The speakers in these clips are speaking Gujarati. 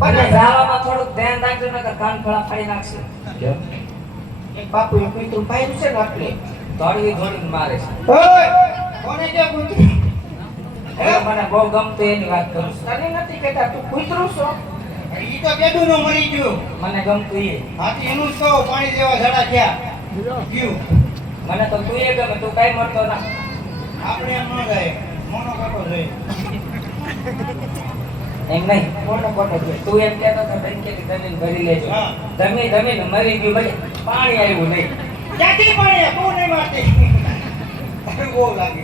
પણ જાવામાં થોડું ધ્યાન રાખજો નકર કાન ખળા ફાડી નાખશે. કેમ? એક બાપુ એક કૂતરું પાડ્યું છે ને એટલે દોડીને મારે છે. ઓય કોને કે કૂતરું? મને બહુ ગમતું એની વાત કરું છું. તને નથી કહેતા તું કૂતરું છો? ઈ તો કેદું નો મરી ગયું. મને ગમતું એ. હાથી એનું જ કહો પાણી જેવા ઝાડા થયા. ગયું. મને તો તું એ ગમે તું કાઈ મળતો ના. આપણે એમ ન જાય. મોનો કાટો જોઈએ. એમ નહીં કોનો કોટો છે તું એમ કહેતો તો ટંકી જમીન ભરી લેજો. હા. જમીન મરી ગયું ભાઈ પાણી આવ્યું નહીં. ક્યાંથી પાણી બહુ નહીં મારતી. બહુ લાગે.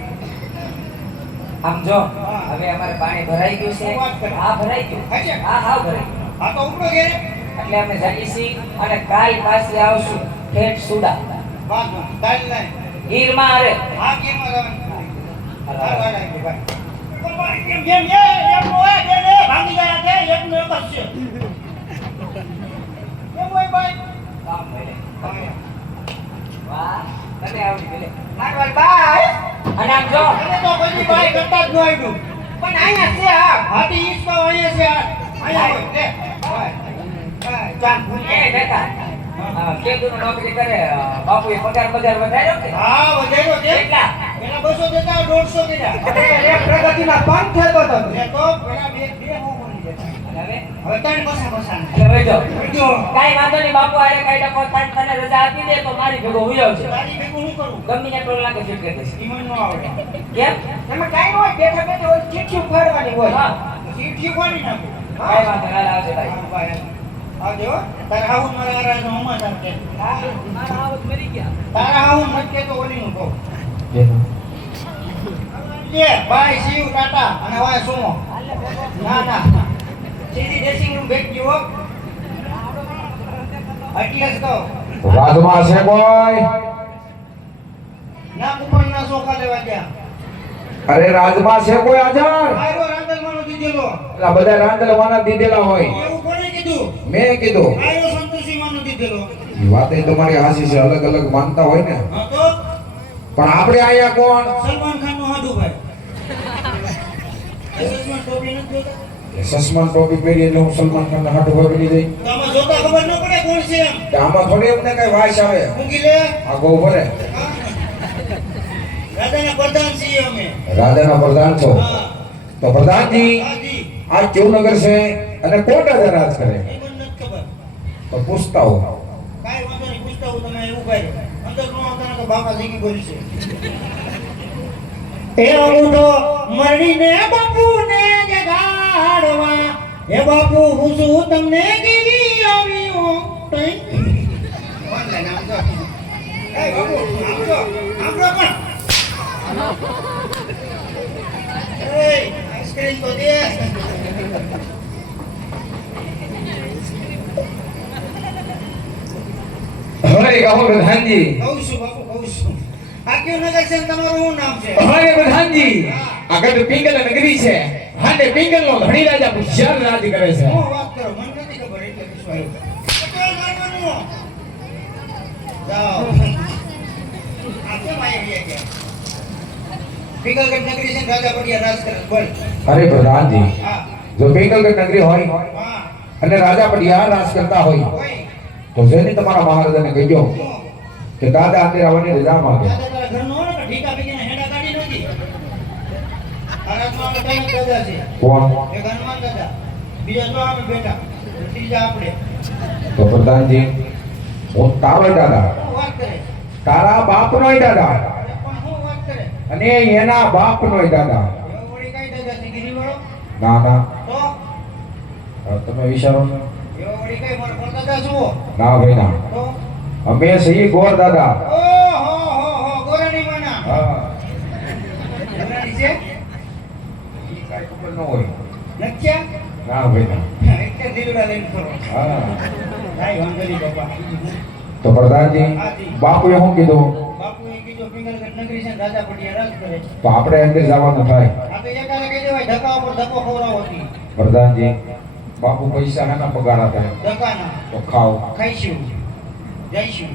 આમ જો હા. હવે અમારે પાણી ભરાઈ ગયું છે. શું વાત કરે? હા ભરાઈ ગયું. અચ્છા. હા ભરાઈ ગયું. આ તો ઉપડો ઘેરે. એટલે અમે જઈએ છીએ અને કાલ પાછી આવશું ઠેઠ સુડા વાત કાલ નહીં. ગીરમાં અરે આ ગીરમાં જવાનું. હાલો. હાલો, હાલો, ભાઈ. એમ હોય બે ને ભાંગી ગયા છે એકનો એક જ છે. એમ હોય ભાઈ. કામ ભલે. વાહ તને આવડી ગયું લે. મારવાલ ભાઈ. અને આમ જો એને તો કોઈ ભાઈ કરતા જ ન આવ્યું. પણ અહીંયા છે આ હાથી ઈસકો અહીંયા છે આ. અહીંયા હોય લે. ભાઈ. ચાલ એ બેટા કેદુનો નોકરી કરે બાપુએ પગાર વધાર્યો કે હા વધાર્યો છે. કેટલા પેલા 200 દેતા 150 દીધા. એક પ્રગતિના 5 થતો હતો. એ તો પેલા બે હો બોલી દેતા. અને હવે ત્રણ બસા. હવે જો જો કાઈ વાંધો નહીં બાપુ આરે કાઈ ડકો તને રજા આપી દે તો મારી ભેગો હુઈ આવશે તારી ભેગું હું કરું? ગમીને ટોલ નાખે ફિટ કરી દઈશ ઈ મને ન આવડે. કેમ એમાં કાંઈ ન હોય, બેઠા બેઠા હોય, ચીઠીઓ ફાડવાની હોય. હા ચીઠી કોની નાખું? કાઈ વાંધો ના આવશે ભાઈ હા, ભાઈ. આવજો હો. તારા હાહુ મારા આરા નો હમા તાર કે. મારા આવત મરી ગયા તારા હાહુ મત કે તો ઓલી નું કહો. લે ભાઈ શિવ ટાટા અને વાય સુમો. ના. સીધી ડ્રેસિંગ રૂમ બેઠ ગયો. એટલે જ કહો. રાજમાં છે કોઈ? ના ઉપર ના સોખા લેવા ગયા. અરે રાજમાં છે કોઈ હાજર? આયરો રાંદલમાંનો દીધેલો. આ બધા રાંદલવાના દીધેલા હોય. એવું કોણે કીધું? મેં કીધું. આયરો સંતોષીમાંનો દીધેલો. ઈ વાત એ તમારી હાસી છે, અલગ અલગ માનતા હોય ને. હા તો પણ આપણે અહીંયા કોણ? સલમાન ખાન નો હાડુ ભાઈ. સલમાન ટોપી નથી જોતા? સસમાન ટોપી પહેરી એટલે હું સલમાન ખાન હાટો બની જઈ. તો આમાં જોતા ખબર ન પડે કોણ છે એમ. કે આમાં થોડી એમને કઈ વાસ આવે. ઊંઘી લે. આ ગો ભરે. રાજાના પ્રધાન છીએ અમે. રાજાના પ્રધાન છો. હા. તો પ્રધાનજી હાજી. આ કેવું નગર છે અને કોણ રાજા રાજ કરે? એ મને નથી ખબર. તો પૂછતા હો. કાંઈ વાંધો નહીં, પૂછતા હું તમે એવું ભાઈ. અંદર નો આવતા ને તો બાપા જીગી બોલશે. એ ઉઠો મરીને બાપુને જગાડવા. એ બાપુ હું શું તમને કેવી આવી ઓટઈ. ઓનલાઈન આમ જો. એ બાપુ આમ જો. આમ જો પણ. એ આઈસ્ક્રીમ તો દે. હરે કહો પ્રધાનજી. કહું છું બાપુ કહું છું. આ કયું નગર છે ને તમારું શું નામ છે? હરે પ્રધાનજી. આગળ પિંગલ નગરી છે. હાને પિંગલ નો ધણી રાજા પુષ્યાર રાજ કરે છે. શું વાત કરો? મને નથી ખબર એટલે પૂછવાયું. પટેલ મારવાનું. જાઓ. આ કેમ આવી ગયા? પિંગલગઢ નગરી છે ને રાજા પડિયા રાજ કરે છે. બોલ. અરે પ્રધાનજી, હા. જો પિંગલગઢ નગરી હોય હા. અને રાજા પડિયા રાજ કરતા હોય ઓય. તો જેને તમારા મહારાજાને કહેજો હું. કે દાદા અંદર આવવાની રજા માંગે. દાદા તારા ઘરનો હોય ને કે ઢીકા ભેગીને હેડા કાઢી નથી. આ રાજમાં આપણે ત્રણ જ દાદા છે. કોણ? એક હનુમાન દાદા. બીજા જો અમે બેઠા. ત્રીજા આપણે. તો પ્રધાનજી, હું તારો દાદા, શું વાત કરે? તારા બાપનો દાદા પણ શું વાત કરે? અને એના બાપનો દાદા. એવું વળી કઈ દાદા છે? ગિરીવાળો? ના ના, તો તમે વિચારો છો? એવું વળી કઈ મારા કોણ દાદા જુઓ? ના ભાઈ ના, તો અમે સહી ગોર દાદા. ઓહો ગોરાણી માના. હા, ગોરાણી છે? ઈ કાંઈ ખબર ન હોય. નચ્યા? ના ભાઈ ના. એટલે દીવડા લઈને ફરો. હા, કાંઈ વાંધો નહીં બાપા. તો પ્રધાનજી, બાપુએ શું કીધું? બાપુએ કીધું પિંગલગઢ નગરી છે ને રાજા પડિયા રાજ કરે. તો આપણે અંદર જવાનું થાય. આ તો એકાને કહી દેવાય ધક્કા ઉપર ધક્કો ખવડાવો હતી. પ્રધાનજી, બાપુ પૈસા હેના પગાર આપે ધક્કાના. તો ખાઓ. ખાઈશું. જઈશું.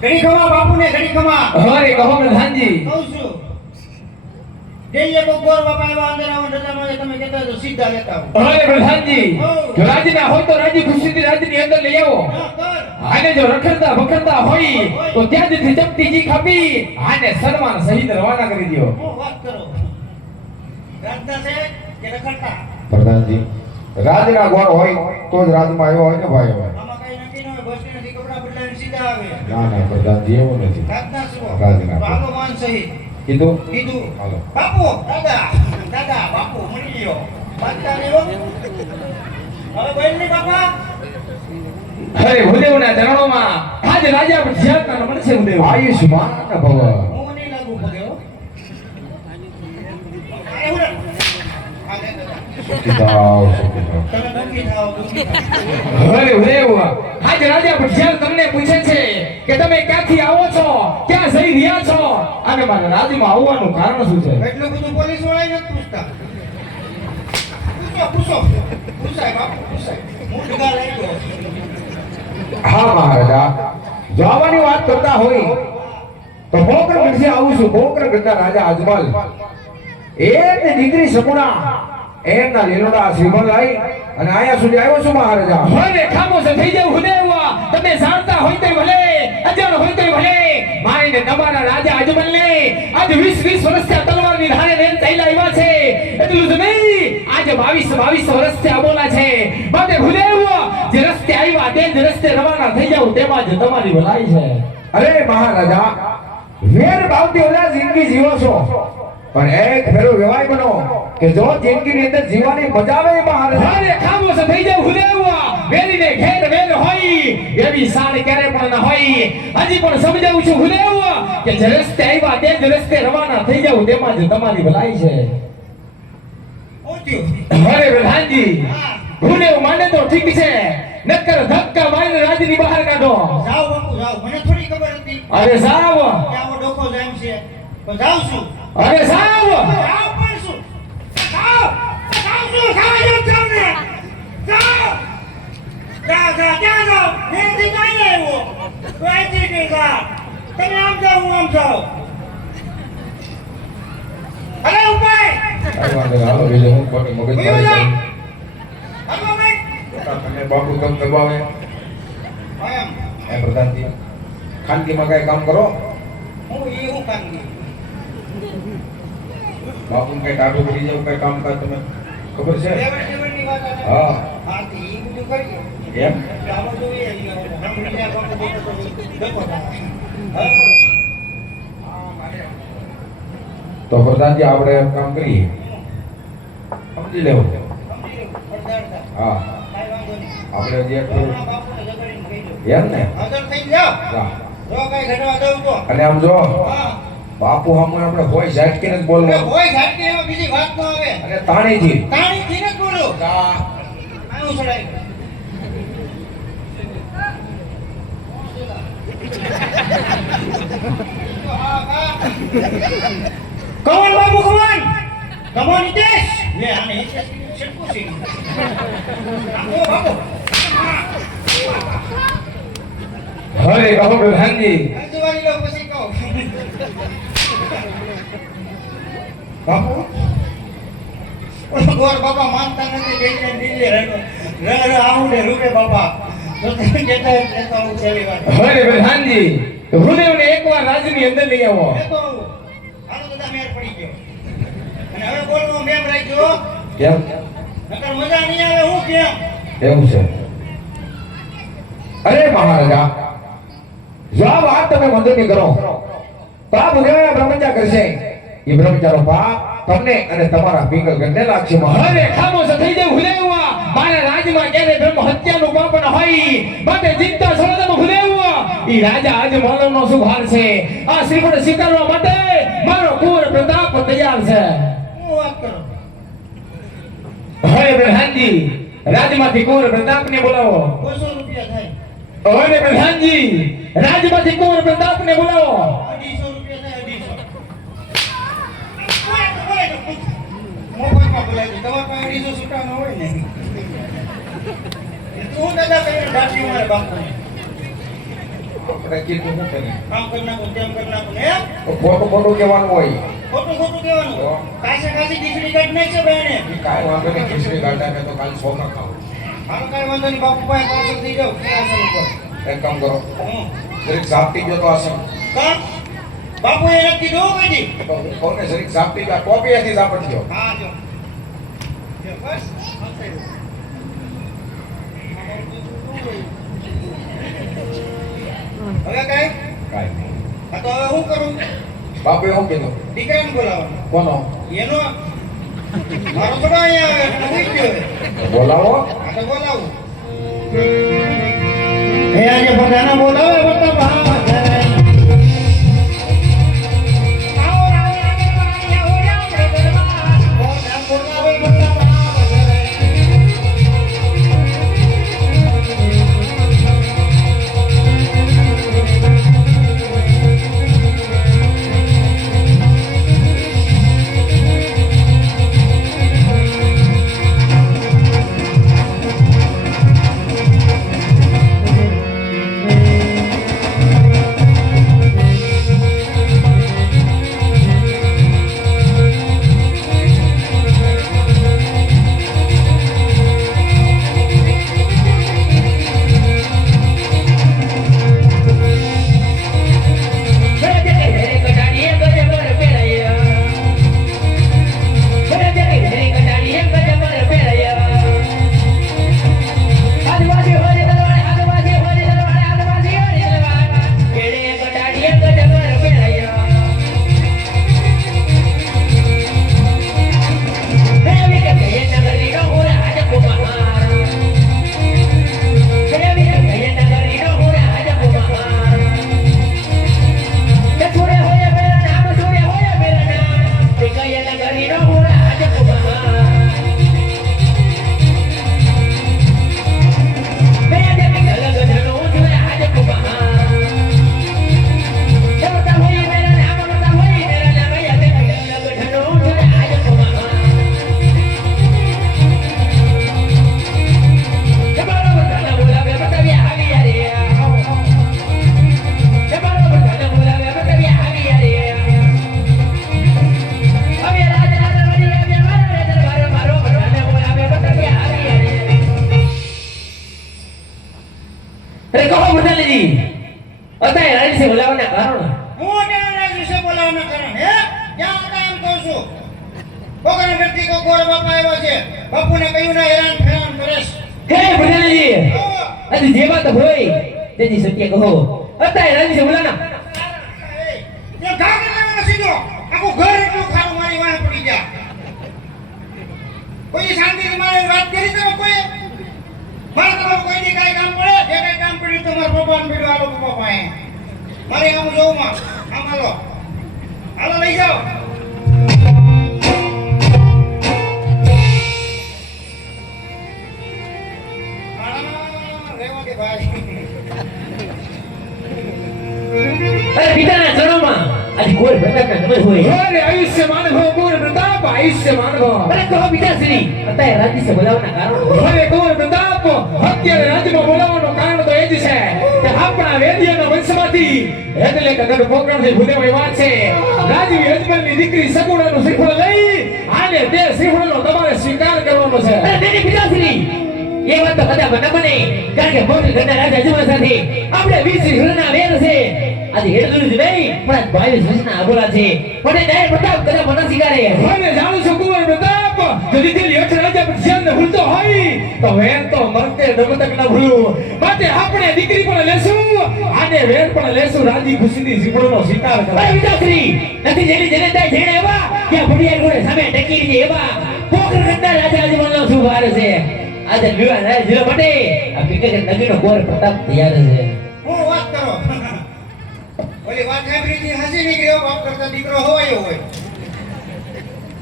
ઘડી ખમા બાપુને ઘડી ખમા. હરે કહો પ્રધાનજી. કહું છું. ડેલીએ કોઈ ગોર બાપા એવા અંદર આવો રજા માંગે તમે કહેતા હોય તો સીધા લેતા આવો અરે પ્રધાનજી જો રાજીના હોય તો રાજી ખુશીથી રાજની અંદર લઈ આવો હા, કર. આને જો રખડતા ભખડતા હોય તો ત્યાંથી ચપટીજી ખાપી આને સન્માન સહિત રવાના કરી દો હું વાત કરો રાજના છે કે રખડતા પ્રધાનજી રાજના ગોળ હોય તો જ રાજમાં આવ્યો હોય ને ભાઈ હોય આમાં કઈ નક્કી ન હોય બસ થી કપડા બદલાવીને સીધા આવે ના ના પ્રધાનજી એવું નથી રાજના શું રાજના. ભાગવાન સહિત કીધું કીધું હાલો. બાપુ દાદા દાદા બાપુ મળી ગયો બાદતા નહીં હો હવે બોલ ની બાપા અરે ભૂદેવના ચરણોમાં આજ રાજા ભજ્યાતના મળશે ભૂદેવ આયુષ્માન ભવ હું નહીં લાગુ પગે હો આય હું આલે દાદા સુખી થાવ સુખી થાવ તમે દુખી થાઓ દુખી થાઓ અરે ભૂદેવ આજ રાજા ભજ્યાત તમને પૂછે છે કે તમે ક્યાંથી આવો છો ક્યાં જઈ રહ્યા છો અને મારા રાજ્યમાં આવવાનું કારણ શું છે એટલું બધું પોલીસ વાળા નથી પૂછતા પૂછો પૂછાય બાપુ પૂછાય હું ઢગા લઈ ગયો હા મહારાજા જો આવવાની વાત કરતા હોય તો પોકર ગઢથી આવું છું પોકર ગઢના રાજા અજમલ એમની દીકરી સગુણા એમના લીલોડા શ્રીમંત લાઈ અને આયા સુધી આવ્યો છું મહારાજા હવે ખામોશ થઈ જાવ ભૂદેવ તમે જાણતા હોય તો ભલે અજાણ હોય તો ભલે મારીને તમારા રાજા અજમલને આજ 20 વર્ષથી આ તલવારની ધારે લઈને ચાલ્યા આવ્યા છે એટલું જ નહીં આજે 22 વર્ષથી આ બોલા છે માટે ભૂદેવ જે રસ્તે આવ્યા તે જ રસ્તે રવાના થઈ જાવ તેમાં જ તમારી ભલાઈ છે અરે મહારાજા વેર ભાવથી ઓલા જિંદગી જીવો છો પણ એક ફેરો વેવાય બનો કે જો જિંદગીની અંદર જીવવાની મજા આવે મહારાજા અરે ખામોશ થઈ જાવ ભૂદેવ વેલીને ઘેર વેલ હોય એવી સાળ ક્યારે પણ ન હોય હજી પણ સમજાવું છું ભૂદેવ કે જે રસ્તે આવ્યા તે જ રસ્તે રવાના થઈ જાવ તેમાં જ તમારી ભલાઈ છે ઓચ્યું અરે પ્રધાનજી હા ભૂદેવ માને તો ઠીક છે નક્કર ધક્કા મારીને રાજની બહાર કાઢો જાઓ બાપુ જાઓ મને થોડી ખબર હતી અરે સાવ કે આવો ડોકો જાય છે તો જાઉં છું અરે સાવ જાઓ પણ શું જાઓ જાઉં છું જાઓ જાઉં ને જાઓ જાઓ મેંથી કઈ આવ્યો તો અહીંથી નહીં જા તમે આમ જાઓ હું આમ જાઓ અરે ઉપાય કાંઈ વાંધો નહીં, હાલો બીજું હું ખોટી મગજમારી બીજું જા કરું. હલો ભાઈ તમે બાપુ તમ દબાવે એમ એ પ્રધાનજી ખાનગીમાં કાંઈ કામ કરો હું કાંગી બાપુ કઈ ટાટું પડી જાવ કઈ કામ કાજ તમે ખબર છે દેવની વાત આવે હા હા તો ઈ બધું કરીએ એમ આવો જોઈએ હમણાં બાપુ બોલો તો દેખો હા તો પ્રધાનજી આપણે એક કામ કરીએ સમજી લેવું હા આપણે હજી એક એમ ને હા. અને આમ જો બાપુ હમણાં આપણે હોય ઝાટકીને જ બોલવાનું અને તાણીથી હા. કમન બાબુ કમન કમો નિતેશ લે આને નિતેશ શેકુ છે આવો બાબુ અરે કહો પ્રધાનજી આજુવાળી લો પછી કહો બાપુ ગોર બાપા માનતા નથી બેને દિલ્હી રહે આવડે રૂપે બાપા તો તમે કહેતા હોય તો હું છેલ્લી વાત અરે પ્રધાનજી ભૂદેવને એકવાર રાજની અંદર લઈ આવો એ તો હાલો બધા મેર પડી ગયો અને હવે બોલવો મેમ રાખજો કેમ નકર મજા નહીં આવે હું કેમ એવું છે અરે મહારાજા જો આ વાત તમે મંદિરની કરો તો આ બધા બ્રહ્મચાર કરશે એ બ્રહ્મચારો પાપ તમને અને તમારા પિંગલ ગણને લાગશે મહારાજ અરે ખામોશ થઈ જાવ ભૂદેવા મારા રાજમાં ક્યારે બ્રહ્મ હત્યાનું પાપ ન હોય માટે ચિંતા છોડો ભૂદેવા ઈ રાજા આજ માનવનો સુભાર છે આ શ્રીફળ સ્વીકારવા માટે મારો કુંવર પ્રતાપ તૈયાર છે હું વાત કરો હવે પ્રધાનજી રાજમાંથી કુંવર પ્રતાપને બોલાવો 200 રૂપિયા થાય હવે પ્રધાનજી રાજમાંથી કુંવર પ્રતાપને બોલાવો 250 રૂપિયા થાય 250 મોબાઈલમાં બોલાવી દો તમારા પાસે 250 છૂટા ન હોય ને તું દાદા કઈ દાટી મારે બાપુને આપણે કીધું શું કરીએ કામ કરી નાખું તેમ કરી નાખું ને તો ખોટું ખોટું કહેવાનું હોય ખોટું ખોટું કહેવાનું કાશે કાશે ખીચડી કાઢી નાખશે બેને કાંઈ વાંધો નહીં ખીચડી કાઢતા મેં તો કાલ સોના ખાવું હાલો કાંઈ વાંધો નહીં બાપુ પાસે પાછળ થઈ જાવ આસન ઉપર એક કામ કરો હું જરીક ઝાપટી ગયો તો આસન કામ બાપુ એ નક્કી દો કદી તો હું કોને જરીક ઝાપટી ગયો કોપી હતી ઝાપટ ગયો હા જો બસ હવે કાંઈ કાંઈ આ તો હવે હું કરું બાપુ એવું કીધું દીકરાને બોલાવવાનો કોનો એનો મારો થોડો અહીંયા આવે એટલે હું ગયો બોલાવો આ તો બોલાવું હે આજે બધાને બોલાવે બતા ભાવ ધરાય આવો રાવ આવો રાવ દરબાર બોલા બોલાવે બતા ભાવ ધરાય અરે કહો મુરલીજી અત્યારે રાજી છે બોલાવવાના કારણ હું કેના રાજી છે બોલાવવાના કારણ હે ક્યાં હતા એમ કહું છું કોકના વ્યક્તિ કો ગોળ બાપા આવ્યો છે બાપુને કહ્યું ના હેરાન ફેરાન કરેશ હે મુરલીજી આજે જે વાત હોય તેની સત્ય કહો અત્યારે રાજી છે બોલાવવાના તે ગાગર લેવાનો સીધો આખું ઘર એટલું ખારું મારી વાહ પડી ગયા કોઈ શાંતિથી મારે વાત કરી તો કોઈ મારે તમારું કોઈ દી કાંઈ કામ પડે જે કાંઈ કામ પડ્યું તો મારા ભગવાન ભીડો આલો પપ્પા પાસે મારે આમ જોઉં માં આમ હાલો હાલો લઈ જાઓ રેવા દે ભાઈ અરે પિતાના ચરણોમાં આજે કોઈ પ્રતાપના નમન હોય અરે આયુષ્યમાન ભવ ગોર પ્રતાપ આયુષ્યમાન ભવ અરે કહો પિતાશ્રી અત્યારે રાજી છે બોલાવવાના કારણ અરે ગોર પ્રતાપ અત્યારે રાજ્યમાં બોલાવવાનું કારણ તો એ જ છે કે આપણા વેદિયાના વંશમાંથી એટલે કે ગઢ પોકરણથી ભૂદેવાઈ વાત છે રાજવી અજમલની દીકરી સગુણાનું શ્રીફળ લઈ આને તે શ્રીફળનો તમારે સ્વીકાર કરવાનો છે અરે તેની પિતાશ્રી એ વાત તો કદાચ ન બને કારણ કે મોટી ઘરના રાજા અજમલ સાથે આપણે 20 વર્ષના વેર છે આજે એટલું જ નહીં પણ 22 વર્ષના અબોલા છે પણ એ ડાયર પ્રતાપ કદાચ ન સ્વીકારે હવે જાણું છું કુંવર પ્રતાપ જો દીકરી અક્ષર રાજા પર ધ્યાન ન ભૂલતો હોય તો વેર તો મરતે દમતક ન ભૂલું માટે આપણે દીકરી પણ લેશું આને વેર પણ લેશું રાજી ખુશીની શ્રીફળનો સ્વીકાર કરો અરે પિતાશ્રી નથી જેની જનતા જેણે એવા કે ભડિયાર ઘોડે સામે ટકી રહી એવા પોકર ઘરના રાજા અજમલનો શુભ વાર છે આજે વિવાહ રાજ જીલો માટે આ પિકર નગીનો ગોર પ્રતાપ તૈયાર છે હું વાત કરો ઓલી વાત સાંભળીથી હસી નીકળ્યો બાપ કરતા દીકરો હોય હોય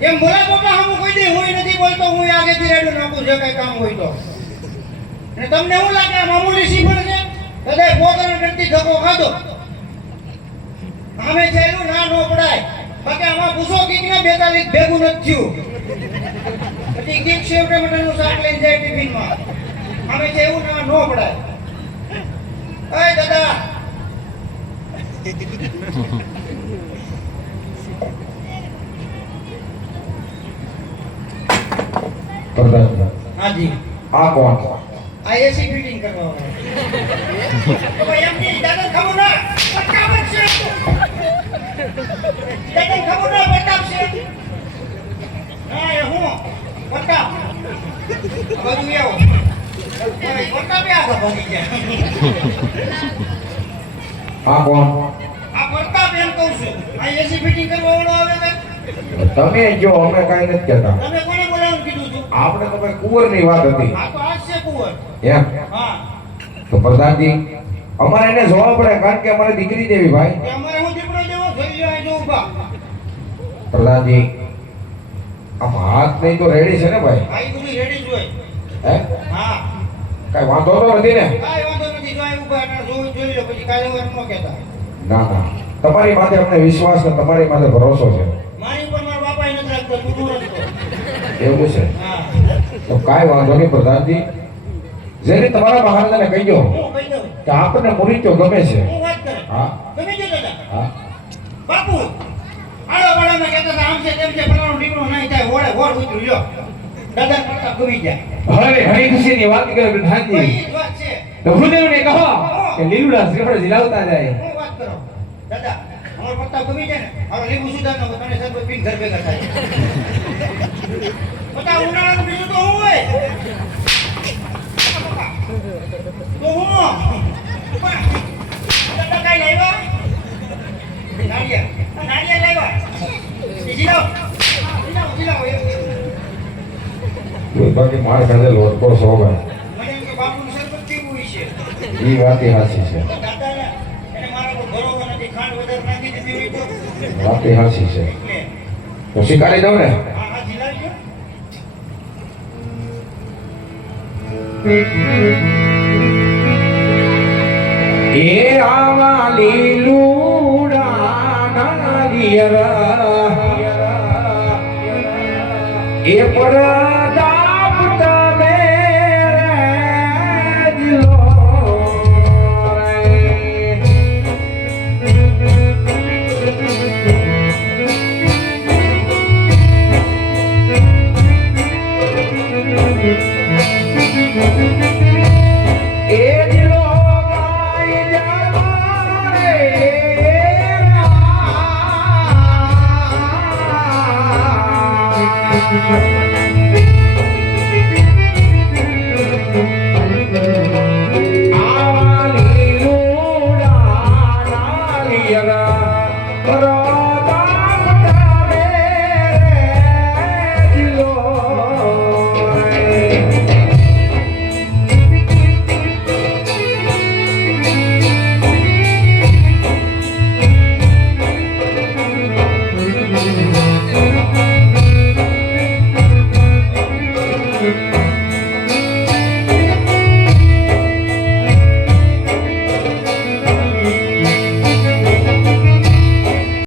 એમ બોલા બોલા હું કોઈ દી હોય નથી બોલતો હું આગેથી રેડું નાખું જે કઈ કામ હોય તો અને તમને શું લાગે આ મામૂલી શ્રીફળ છે કદાચ પોતાનો વ્યક્તિ ધક્કો ખાધો આમે ચાલ્યું ના નો પડાય બાકી આમાં પૂછો કીક ને 42 ભેગું નથી થયું પછી કીક સેવ ટમેટાનું શાક લઈને જાય ટિફિનમાં આમે છે એવું ના નો પડાય અય દાદા પ્રધાનજી હાજી આ કોણ આ એસી ફિટિંગ કરવા વાળો. તો ભાઈ એમની દાદા ખબર ના પટાવ છે દાદા ખબર ના પટાવ છે હા એ હું પટાવ બધું આવો પટાવ બે આગળ ભાગી જાય આ કોણ આ પ્રતાપ એમ કહું છું આ એસી ફિટિંગ કરવા વાળો આવે છે તમે જો અમે કઈ નથી કહેતા તમે કોને બોલાવવાનું કીધું હતું આપણે તમે કુંવરની વાત હતી આ તો આ જ છે કુંવર એમ હા તો પ્રધાનજી અમારે એને જોવા પડે કારણ કે અમારી દીકરી જેવી ભાઈ તે અમારે હું દીકરો જેવો થઈ ગયો અહીં જો ઊભા પ્રધાનજી આમ હાથ નહીં તો રેડી છે ને ભાઈ આ ઈ બધું રેડી જ હોય હે હા કઈ વાંધો તો નથી ને કાંઈ વાંધો નથી જો અહીં ઊભા એટલે જોઈ લો પછી કાંઈ એવું એમ ન કહેતા ના ના તમારી માથે અમને વિશ્વાસ ને તમારી માથે ભરોસો છે મારી ઉપર મારા બાપાએ નથી રાખતો તું નો રાખતો એવું છે હા તો કાંઈ વાંધો નહીં પ્રધાનજી જેને તમારા મહારાજાને કહી દો હું કહી દઉં કે આપણને મુરીચો ગમે છે હું વાત કરે હા તમે જો દાદા હા બાપુ આડો વાળામાં કહેતા હતા આમ છે તેમ છે ફલાણો દીકરો નહીં થાય ઓળે ઓળ ઉતરી લ્યો દાદા કરતા ગમી જાય હવે ઘણી ખુશીની વાત કરે કોઈ પ્રધાનજી ઈ જ વાત છે તો ભૂદેવને કહો કે લીલુડા શ્રીફળ ઝીલાવતા જાય હું વાત કરો દાદા અમારો પત્તા ગમી જાય ને હવે લીંબુ સુધારનો તને સર પીન ઘર ભેગા થાય પત્તા ઉનાળાનું બીજું તો હું હોય તો હું દાદા કાંઈ લાવ્યા નાળિયેર લાવ્યા જીલાવ કોઈ બાકી માર કાઢે લોટકો સોગા મને એમ કે બાપુનું શરબત પીવું છે ઈ વાત હાસી છે દાદાને એને મારા પર ભરોસો નથી ખાંડ વધારે નાખી દીધી હોય તો વાત હાસી છે એટલે તો શીખાડી દઉં ને હા હા જીલાવજો એ આવા લીલુડા નારિયેળ એ પ્રતાપ તમે રેજલો એ દિલો ગાય જવારે રા